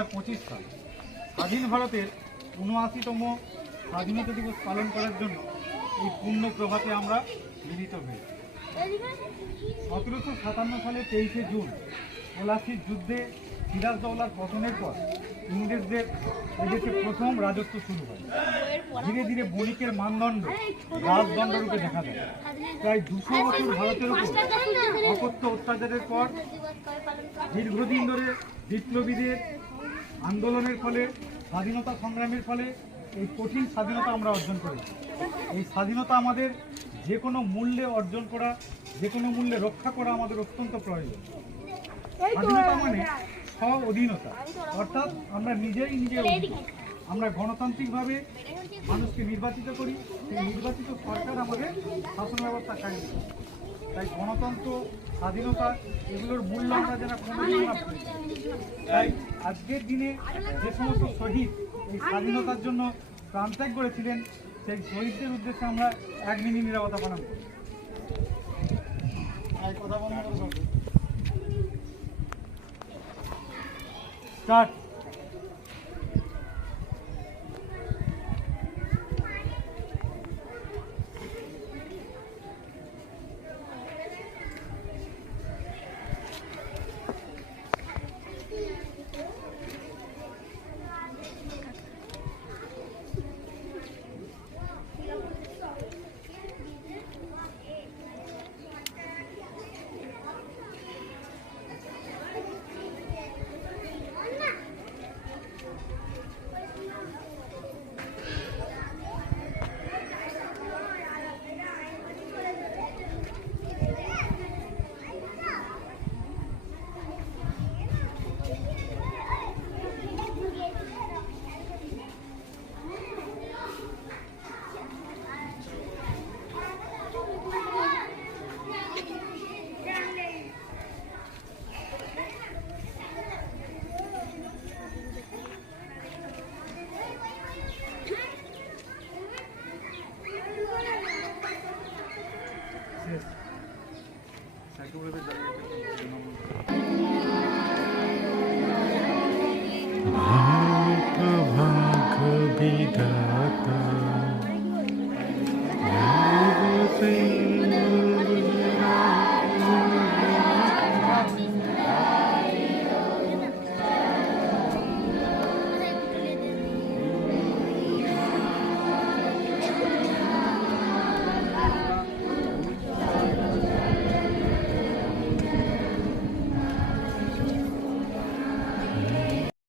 2025 সাল স্বাধীন ভারতের ৭৯তম স্বাধীনতা দিবস পালন করার জন্য এই পূর্ণ প্রভাতে আমরা মিলিত হই। ১৭৫৭ সালে ২৩শে জুন পলাশির যুদ্ধে সিরাজদৌল্লার পতনের পর ইংরেজদের এদেশে প্রথম রাজত্ব শুরু হয়। ধীরে ধীরে বণিকের মানদণ্ড রাজদণ্ড রূপে দেখা যায়। প্রায় ২০০ বছর ভারতের উপর অকথ্য অত্যাচারের পর দীর্ঘদিন ধরে বিপ্লবীদের আন্দোলনের ফলে, স্বাধীনতা সংগ্রামের ফলে এই কঠিন স্বাধীনতা আমরা অর্জন করেছি। এই স্বাধীনতা আমাদের যে কোনো মূল্যে অর্জন করা, যে কোনো মূল্যে রক্ষা করা আমাদের অত্যন্ত প্রয়োজন। স্বাধীনতা মানে স্ব-অধীনতা, অর্থাৎ আমরা নিজেই নিজের অধীন। আমরা গণতান্ত্রিকভাবে মানুষকে নির্বাচিত করি, সেই নির্বাচিত সরকার আমাদের শাসন ব্যবস্থা কায়েম করে। তাই গণতন্ত্র, স্বাধীনতা এগুলোর মূল্য আমরা যেন কোনোদিন না ভুলি। তাই আজকের দিনে যে সমস্ত শহীদ এই স্বাধীনতার জন্য প্রাণত্যাগ করেছিলেন, সেই শহীদদের উদ্দেশ্যে আমরা 1 মিনিট নীরবতা পালন করি। কথা বন্ধ করবো। স্টার্ট। भाग्य विधाता